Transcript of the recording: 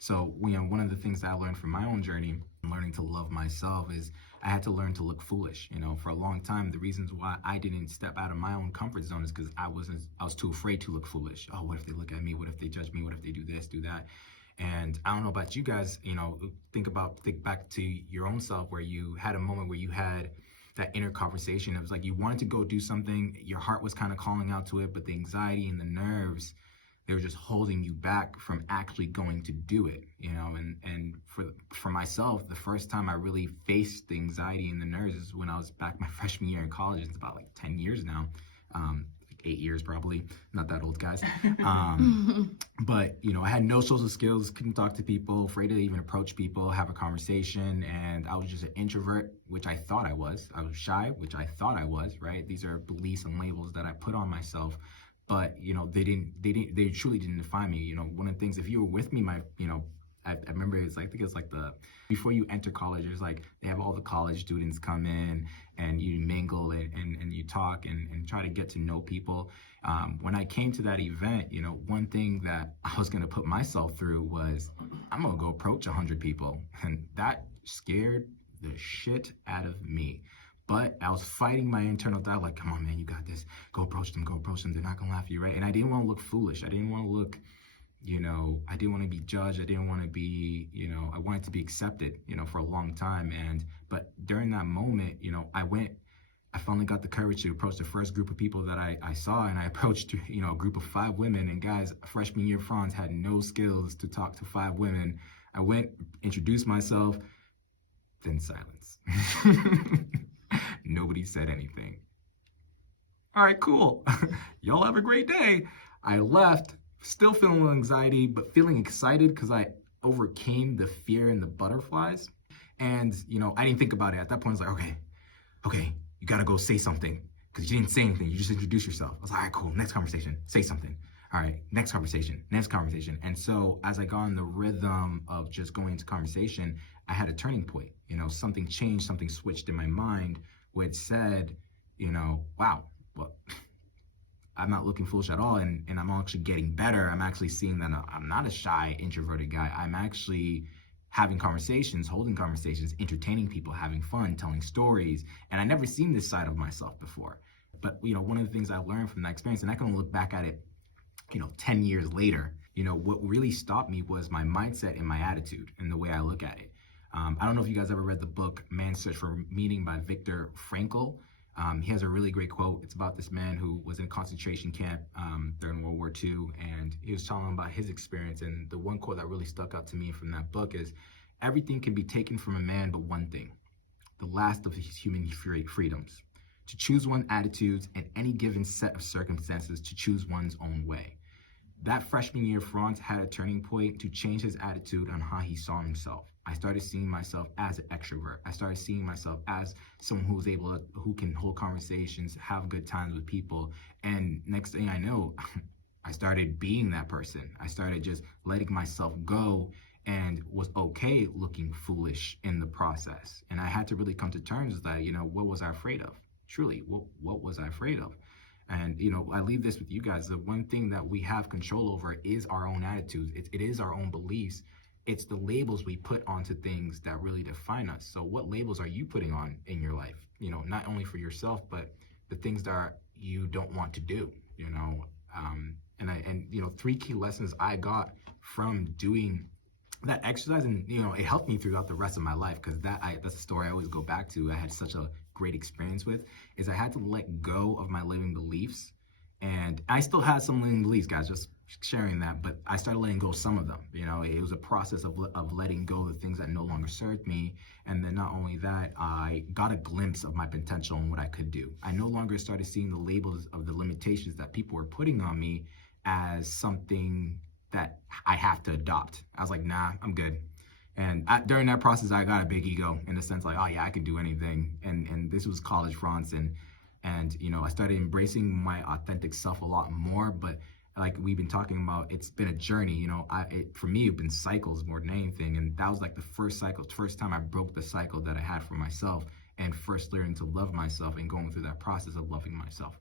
So, one of the things that I learned from my own journey, learning to love myself, is I had to learn to look foolish. For a long time, the reasons why I didn't step out of my own comfort zone is because I was too afraid to look foolish. Oh, what if they look at me? What if they judge me? What if they do this, do that? And I don't know about you guys, think back to your own self where you had a moment where you had that inner conversation. It was like you wanted to go do something, your heart was kind of calling out to it, but the anxiety and the nerves, they were just holding you back from actually going to do it, and for myself, the first time I really faced the anxiety and the nerves is when I was back my freshman year in college. It's about like 10 years now, like 8 years probably, not that old, guys. But I had no social skills, couldn't talk to people, afraid to even approach people, have a conversation, and I was just an introvert, which I thought I was. I was shy, which I thought I was, right? These are beliefs and labels that I put on myself. But they truly didn't define me. One of the things, if you were with me, I remember I think it's like before you enter college, there's like they have all the college students come in and you mingle and you talk and try to get to know people. When I came to that event, one thing that I was gonna put myself through was I'm gonna go approach 100 people, and that scared the shit out of me. But I was fighting my internal dialogue, like, come on, man, you got this. Go approach them. They're not gonna laugh at you, right? And I didn't want to look foolish. I didn't want to look, I didn't want to be judged. I didn't want to be, I wanted to be accepted, for a long time. But during that moment, I finally got the courage to approach the first group of people that I saw. And I approached, a group of 5 women. And guys, freshman year Franz had no skills to talk to 5 women. I went, introduced myself, then silence. Nobody said anything. All right, cool. Y'all have a great day. I left, still feeling a little anxiety, but feeling excited because I overcame the fear and the butterflies. And, I didn't think about it. At that point, I was like, okay, you got to go say something because you didn't say anything. You just introduced yourself. I was like, all right, cool. Next conversation. Say something. All right, next conversation. And so as I got in the rhythm of just going into conversation, I had a turning point. Something changed, something switched in my mind, which said, wow, well, I'm not looking foolish at all, and I'm actually getting better. I'm actually seeing that I'm not a shy, introverted guy. I'm actually having conversations, holding conversations, entertaining people, having fun, telling stories, and I never seen this side of myself before. But, one of the things I learned from that experience, and I can look back at it, 10 years later, what really stopped me was my mindset and my attitude and the way I look at it. I don't know if you guys ever read the book Man's Search for Meaning by Viktor Frankl. He has a really great quote. It's about this man who was in a concentration camp during World War II, and he was telling about his experience. And the one quote that really stuck out to me from that book is, everything can be taken from a man but one thing, the last of his human freedoms, to choose one's attitudes in any given set of circumstances, to choose one's own way. That freshman year, Franz had a turning point to change his attitude on how he saw himself. I started seeing myself as an extrovert. I started seeing myself as someone who can hold conversations, have good times with people. And next thing I know, I started being that person. I started just letting myself go and was okay looking foolish in the process. And I had to really come to terms with that. What was I afraid of? Truly, what was I afraid of? And, I leave this with you guys. The one thing that we have control over is our own attitudes. It is our own beliefs. It's the labels we put onto things that really define us. So what labels are you putting on in your life? Not only for yourself, but the things that you don't want to do, and 3 key lessons I got from doing that exercise, and it helped me throughout the rest of my life, because that's a story I always go back to. I had such a great experience with, is I had to let go of my limiting beliefs. And I still had some limiting beliefs, guys, just sharing that, but I started letting go of some of them. It was a process of letting go of the things that no longer served me. And then not only that, I got a glimpse of my potential and what I could do. I no longer started seeing the labels of the limitations that people were putting on me as something that I have to adopt. I was like, nah, I'm good. And during that process, I got a big ego, in the sense like, oh yeah, I can do anything. And this was college France, and I started embracing my authentic self a lot more. But like we've been talking about, it's been a journey. For me, it's been cycles more than anything. And that was like the first time I broke the cycle that I had for myself, and first learning to love myself and going through that process of loving myself.